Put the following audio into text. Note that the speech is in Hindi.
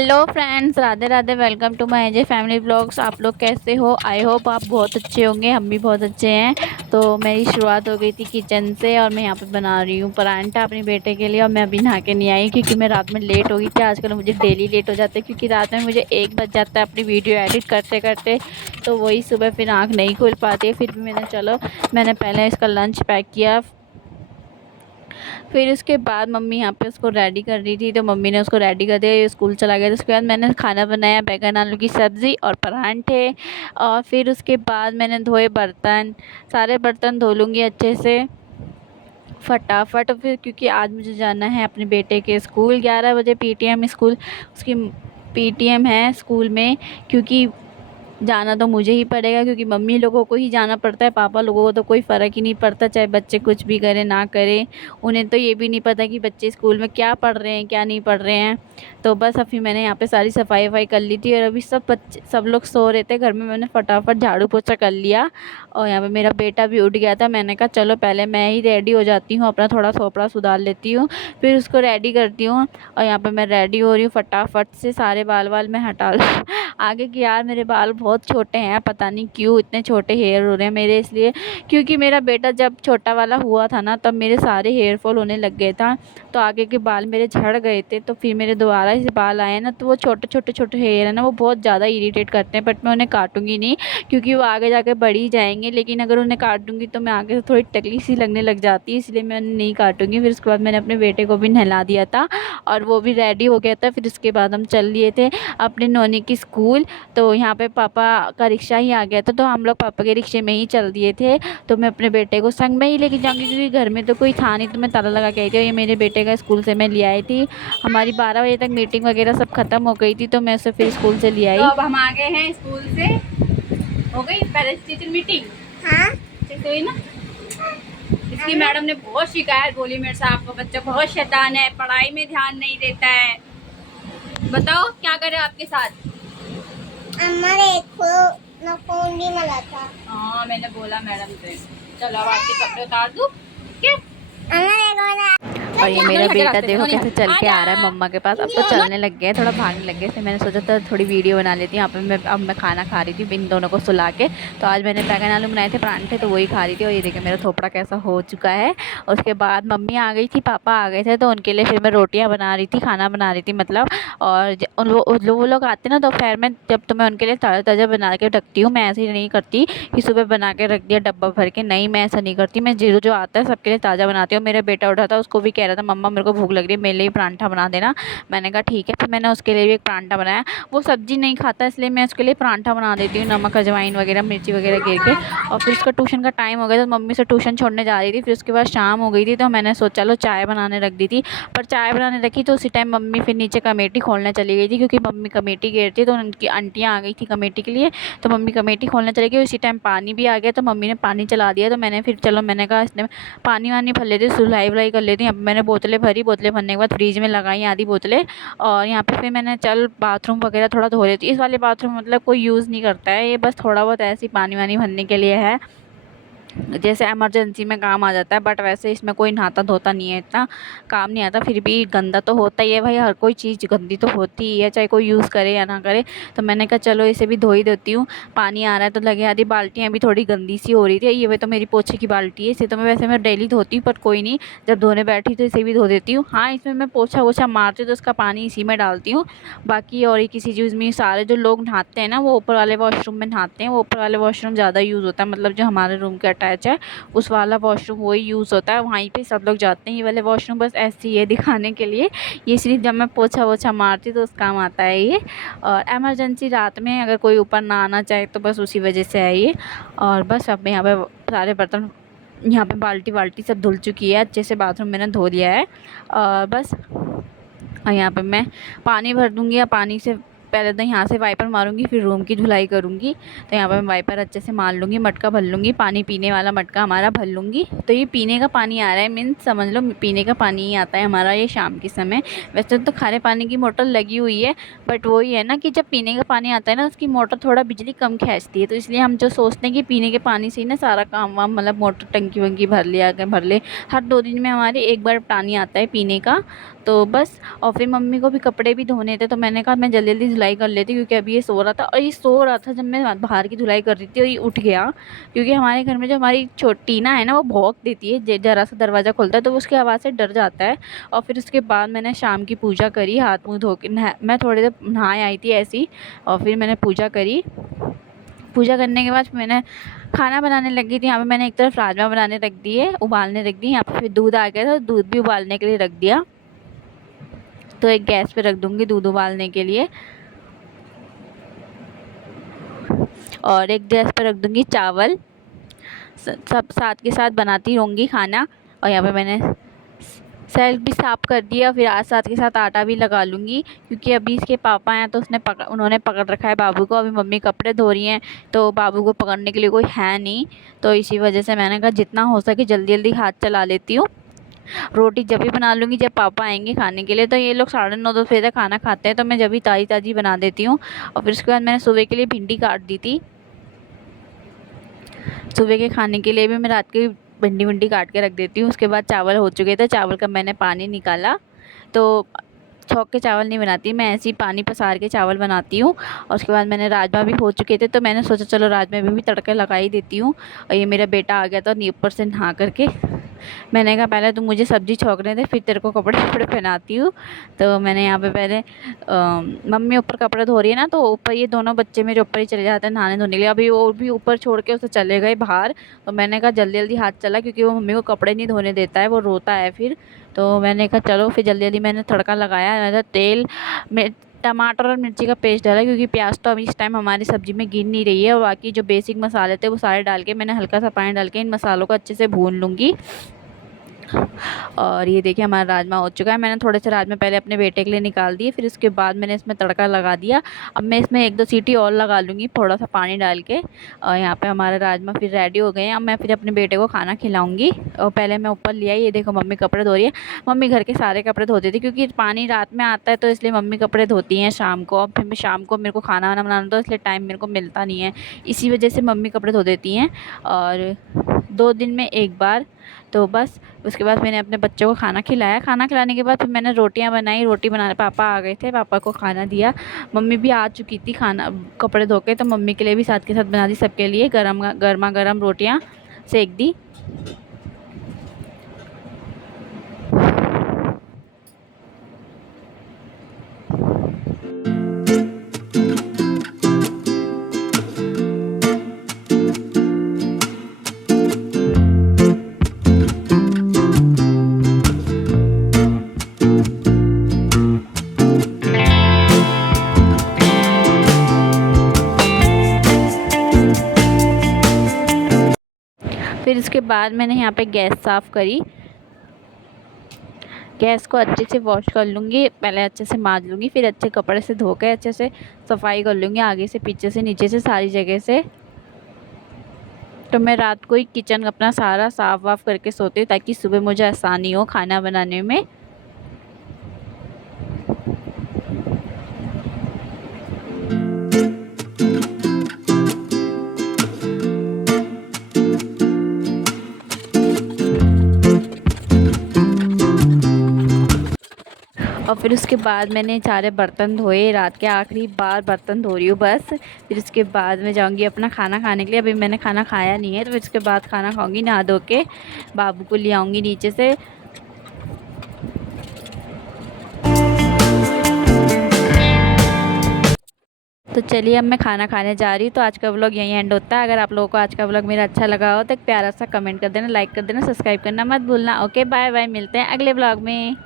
Hello friends, Radhe Radhe. Welcome to my AJ family blogs. आप लोग कैसे हो? आई होप आप बहुत अच्छे होंगे। हम भी बहुत अच्छे हैं। तो मेरी शुरुआत हो गई थी किचन से और मैं यहाँ पे बना रही हूँ परांठा अपने बेटे के लिए। और मैं अभी नहा के नहीं आई क्योंकि मैं रात में लेट हो गई थी। आजकल मुझे डेली लेट हो जाता है क्योंकि रात में मुझे 1 बज जाता है अपनी वीडियो एडिट करते करते। तो वही सुबह फिर आँख नहीं खुल पाती है। फिर भी मैंने पहले इसका लंच पैक किया। फिर उसके बाद मम्मी यहाँ पे उसको रेडी कर रही थी, तो मम्मी ने उसको रेडी कर दिया, ये स्कूल चला गया। तो उसके बाद मैंने खाना बनाया, बैगन आलू की सब्ज़ी और परांठे। और फिर उसके बाद मैंने धोए बर्तन, सारे बर्तन धो लूँगी अच्छे से फटाफट। फिर क्योंकि आज मुझे जाना है अपने बेटे के स्कूल, 11 बजे पीटीएम स्कूल, उसकी पीटीएम है स्कूल में। क्योंकि जाना तो मुझे ही पड़ेगा क्योंकि मम्मी लोगों को ही जाना पड़ता है, पापा लोगों को तो कोई फ़र्क ही नहीं पड़ता, चाहे बच्चे कुछ भी करें ना करें। उन्हें तो ये भी नहीं पता कि बच्चे स्कूल में क्या पढ़ रहे हैं क्या नहीं पढ़ रहे हैं। तो बस अभी मैंने यहाँ पे सारी सफाई वफाई कर ली थी और अभी सब लोग सो रहे थे घर में। मैंने फटाफट झाड़ू पोछा कर लिया और यहाँ पे मेरा बेटा भी उठ गया था। मैंने कहा चलो पहले मैं ही रेडी हो जाती हूँ, अपना थोड़ा थोपड़ा सुधार लेती हूँ, फिर उसको रेडी करती हूँ। और यहाँ पे मैं रेडी हो रही हूँ फटाफट से, सारे बाल मैं हटा आगे की। यार मेरे बाल बहुत छोटे हैं, पता नहीं क्यों इतने छोटे हेयर हो रहे हैं मेरे, इसलिए क्योंकि मेरा बेटा जब छोटा वाला हुआ था ना तब मेरे सारे हेयर फॉल होने लग गए था। तो आगे के बाल मेरे झड़ गए थे, तो फिर मेरे दोबारा से बाल आए ना, तो वो छोटे हेयर है ना, वो बहुत ज़्यादा इरीटेट करते हैं। बट मैं उन्हें काटूंगी नहीं क्योंकि वो आगे जाके बढ़ ही जाएंगे, लेकिन अगर उन्हें काट दूंगी तो मैं आगे से थोड़ी टकली सी लगने लग जाती है, इसलिए मैं उन्हें नहीं काटूंगी। फिर उसके बाद मैंने अपने बेटे को भी नहला दिया था और वो भी रेडी हो गया था। फिर उसके बाद हम चल लिए थे अपने नोनी की स्कूल। तो यहाँ पे पापा का रिक्शा ही आ गया था, तो हम लोग पापा के रिक्शे में ही चल दिए थे। तो मैं अपने बेटे को संग में ही लेके जाऊँगी क्योंकि घर में तो कोई था नहीं, तो मैं ताला लगा के आई थी। और ये मेरे बेटे का स्कूल से मैं ले आई थी। हमारी 12 बजे तक मीटिंग वगैरह सब खत्म हो गई थी, तो मैं उसे फिर स्कूल से ले आई। तो अब हम आ गए हैं स्कूल से। हो गई पेरेंट्स टीचर मीटिंग? हाँ ठीक हुई ना। इसकी मैडम ने बहुत शिकायत बोली मेरे से, आपका बच्चा बहुत शैतान है, पढ़ाई में ध्यान नहीं देता है। बताओ क्या करे आपके साथ? फोन भी मिला था। हाँ मैंने बोला मैडम से। चलो अब आपके कपड़े उतार दूँ क्या? और ये मेरा बेटा देखो कैसे चल के आ रहा है मम्मा के पास। अब तो चलने लग गया, थोड़ा भागने लग गया। फिर मैंने सोचा था थोड़ी वीडियो बना लेती हूँ। यहाँ पे मैं खाना खा रही थी इन दोनों को सुला के। तो आज मैंने बैगन आलू बनाए थे परांठे, तो वही खा रही थी। और ये देखिए मेरा थोपड़ा कैसा हो चुका है। उसके बाद मम्मी आ गई थी, पापा आ गए थे, तो उनके लिए फिर मैं रोटियाँ बना रही थी, खाना बना रही थी मतलब। और वो लोग आते ना दोपहर में, जब तो मैं उनके लिए ताज़ा ताज़ा बना के रखती हूँ। मैं ऐसे ही नहीं करती कि सुबह बना के रख दिया डब्बा भर के, नहीं मैं ऐसा नहीं करती। मैं जो आता है सबके लिए ताज़ा बनाती हूँ। मेरा बेटा उठा था, उसको भी कह रहा था मम्मा मेरे को भूख लग रही है, मेरे लिए परांठा बना देना। मैंने कहा ठीक है। फिर मैंने उसके लिए भी एक परांठा बनाया। वो सब्जी नहीं खाता इसलिए मैं उसके लिए परांठा बना देती हूँ, नमक अजवाइन वगैरह मिर्ची वगैरह गिर के। और फिर उसका ट्यूशन का टाइम हो गया, तो मम्मी से ट्यूशन छोड़ने जा रही थी। फिर उसके बाद शाम हो गई थी, तो मैंने सोचा चलो चाय बनाने रख दी थी। पर चाय बनाने रखी तो उसी टाइम मम्मी फिर नीचे कमेटी खोलने चली गई थी, क्योंकि मम्मी कमेटी गेर थी, तो उनकी आंटियाँ आ गई थी कमेटी के लिए। तो मम्मी कमेटी खोलने चली गई, उसी टाइम पानी भी आ गया, तो मम्मी ने पानी चला दिया। तो मैंने फिर चलो मैंने कहा इसने पानी वानी भर लेती, सुलाई वुलाई कर लेती। अब मैंने बोतलें भरी, बोतलें भरने के बाद फ्रीज में लगाई आधी बोतलें। और यहाँ पे फिर मैंने चल बाथरूम वगैरह थोड़ा धो लेती। इस वाले बाथरूम मतलब कोई यूज़ नहीं करता है, ये बस थोड़ा बहुत ऐसे ही पानी वानी भरने के लिए है, जैसे इमरजेंसी में काम आ जाता है। बट वैसे इसमें कोई नहाता धोता नहीं है, इतना काम नहीं आता। फिर भी गंदा तो होता ही है भाई, हर कोई चीज़ गंदी तो होती ही है, चाहे कोई यूज़ करे या ना करे। तो मैंने कहा चलो इसे भी धो ही देती हूँ। पानी आ रहा है तो लगे, आधी बाल्टियाँ भी थोड़ी गंदी सी हो रही थी। ये तो मेरी पोछे की बाल्टी है, इसे तो मैं वैसे मैं डेली धोती हूँ, बट कोई नहीं, जब धोने बैठी तो इसे भी धो देती हूँ। हाँ इसमें मैं पोछा वोछा मारती हूँ तो उसका पानी इसी में डालती हूँ। बाकी और ही किसी चीज़ में, सारे जो लोग नहाते हैं ना वो ऊपर वाले वॉशरूम में नहाते हैं। वो ऊपर वाले वॉशरूम ज़्यादा यूज़ होता है, मतलब जो हमारे रूम के अटैच है उस वाला वॉशरूम वही यूज़ होता है, वहीं पे सब लोग जाते हैं। ये वाले वॉशरूम बस ऐसे ही है दिखाने के लिए, ये सिर्फ जब मैं पोछा वोछा मारती तो उस काम आता है ये। और एमरजेंसी रात में अगर कोई ऊपर ना आना चाहे तो बस उसी वजह से है ये। और बस अब यहाँ पे सारे बर्तन, यहाँ पे बाल्टी वाल्टी सब धुल चुकी है अच्छे से, बाथरूम मैंने धो लिया है। और बस यहाँ पे मैं पानी भर दूँगी, या पानी से पहले तो यहाँ से वाइपर मारूंगी, फिर रूम की धुलाई करूँगी। तो यहाँ पर मैं वाइपर अच्छे से मार लूँगी, मटका भर लूँगी, पानी पीने वाला मटका हमारा भर लूँगी। तो ये पीने का पानी आ रहा है, मीन्स समझ लो पीने का पानी ही आता है हमारा ये शाम के समय। वैसे तो खारे पानी की मोटर लगी हुई है, बट वही है ना कि जब पीने का पानी आता है ना उसकी मोटर थोड़ा बिजली कम खींचती है, तो इसलिए हम जो सोचते हैं कि पीने के पानी से ही ना सारा काम वाम, मतलब मोटर टंकी वंकी भर ले। हर 2 दिन में हमारे एक बार पानी आता है पीने का। तो बस। और फिर मम्मी को भी कपड़े भी धोने थे, तो मैंने कहा मैं जल्दी जल्दी धुलाई कर लेती, क्योंकि अभी ये सो रहा था। और ये सो रहा था जब मैं बाहर की धुलाई कर रही थी, और ये उठ गया। क्योंकि हमारे घर में जो हमारी टीना है ना, वो भौंक देती है, ज़रा सा दरवाज़ा खुलता है तो वो उसकी आवाज़ से डर जाता है। और फिर उसके बाद मैंने शाम की पूजा करी, हाथ मुँह धो के मैं थोड़ी देर नहाए आई थी ऐसी। और फिर मैंने पूजा करी। पूजा करने के बाद मैंने खाना बनाने लगी थी। यहाँ पे मैंने एक तरफ राजमा बनाने रख दिए, उबालने रख दिए। यहाँ पे फिर दूध आ गया था, दूध भी उबालने के लिए रख दिया। तो एक गैस पे रख दूँगी दूध उबालने के लिए, और एक गैस पे रख दूँगी चावल। सब साथ के साथ बनाती रहूँगी खाना। और यहाँ पे मैंने सेल्फ भी साफ़ कर दिया, फिर आज साथ के साथ आटा भी लगा लूँगी, क्योंकि अभी इसके पापा हैं तो उन्होंने पकड़ रखा है बाबू को। अभी मम्मी कपड़े धो रही हैं, तो बाबू को पकड़ने के लिए कोई है नहीं। तो इसी वजह से मैंने कहा जितना हो सके जल्दी जल्दी हाथ चला लेती हूँ। रोटी जब भी बना लूँगी जब पापा आएंगे खाने के लिए। तो ये लोग 9:30 बजे तक खाना खाते हैं, तो मैं जब भी ताज़ी ताज़ी बना देती हूँ। और फिर उसके बाद मैंने सुबह के लिए भिंडी काट दी थी। सुबह के खाने के लिए भी मैं रात की भिंडी काट के रख देती हूँ। उसके बाद चावल हो चुके थे, चावल का मैंने पानी निकाला। तो छौंक के चावल नहीं बनाती मैं, ऐसे ही पानी पसार के चावल बनाती हूँ। और उसके बाद मैंने राजमा भी हो चुके थे, तो मैंने सोचा चलो राजमा में भी तड़का लगा ही देती हूँ। और ये मेरा बेटा आ गया था ऊपर से नहा करके। मैंने कहा पहले तुम मुझे सब्ज़ी छौंकने दे, फिर तेरे को कपड़े वपड़े पहनाती हूँ। तो मैंने यहाँ पे पहले मम्मी ऊपर कपड़े धो रही है ना, तो ऊपर ये दोनों बच्चे मेरे ऊपर ही चले जाते हैं नहाने धोने के लिए। अभी वो भी ऊपर छोड़ के उसे चले गए बाहर। तो मैंने कहा जल्दी जल्दी हाथ चला, क्योंकि वो मम्मी को कपड़े नहीं धोने देता है, वो रोता है फिर। तो मैंने कहा चलो, फिर जल्दी जल्दी मैंने तड़का लगाया। मैंने तेल में टमाटर और मिर्ची का पेस्ट डाला, क्योंकि प्याज तो अभी इस टाइम हमारी सब्ज़ी में गिर नहीं रही है। और बाकी जो बेसिक मसाले थे वो सारे डाल के मैंने हल्का सा पानी डाल के इन मसालों को अच्छे से भून लूँगी। और ये देखिए हमारा राजमा हो चुका है। मैंने थोड़े से राजमा पहले अपने बेटे के लिए निकाल दिए, फिर उसके बाद मैंने इसमें तड़का लगा दिया। अब मैं इसमें 1-2 सीटी और लगा लूँगी थोड़ा सा पानी डाल के। और यहाँ पे हमारा राजमा फिर रेडी हो गए हैं। अब मैं फिर अपने बेटे को खाना खिलाऊँगी। और पहले मैं ऊपर लिया, ये देखो मम्मी कपड़े धो रही है। मम्मी घर के सारे कपड़े धोती थी, क्योंकि पानी रात में आता है तो इसलिए मम्मी कपड़े धोती हैं शाम को। और फिर मैं शाम को मेरे को खाना वाना बनाना, तो इसलिए टाइम मेरे को मिलता नहीं है, इसी वजह से मम्मी कपड़े धो देती हैं। और 2 दिन में 1 बार। तो बस उसके बाद मैंने अपने बच्चों को खाना खिलाया। खाना खिलाने के बाद फिर मैंने रोटियां बनाई। रोटी बनाने पापा आ गए थे, पापा को खाना दिया। मम्मी भी आ चुकी थी खाना कपड़े धो के, तो मम्मी के लिए भी साथ के साथ बना दी, सबके लिए गर्मा गर्म रोटियां सेक दी। फिर इसके बाद मैंने यहाँ पे गैस साफ़ करी। गैस को अच्छे से वॉश कर लूँगी, पहले अच्छे से मांज लूँगी, फिर अच्छे कपड़े से धो के अच्छे से सफाई कर लूँगी, आगे से पीछे से नीचे से सारी जगह से। तो मैं रात को ही किचन अपना सारा साफ़ वाफ़ करके सोती हूँ, ताकि सुबह मुझे आसानी हो खाना बनाने में। और फिर उसके बाद मैंने सारे बर्तन धोए, रात के आखिरी बार बर्तन धो रही हूँ बस। फिर उसके बाद मैं जाऊँगी अपना खाना खाने के लिए। अभी मैंने खाना खाया नहीं है, तो फिर उसके बाद खाना खाऊँगी नहा धो के। बाबू को ले आऊँगी नीचे से। तो चलिए अब मैं खाना खाने जा रही हूँ। तो आज का व्लॉग यहीं एंड होता है। अगर आप लोगों को आज का व्लॉग मेरा अच्छा लगा हो तो एक प्यारा सा कमेंट कर देना, लाइक कर देना, सब्सक्राइब करना मत भूलना। ओके बाय बाय, मिलते हैं अगले व्लॉग में।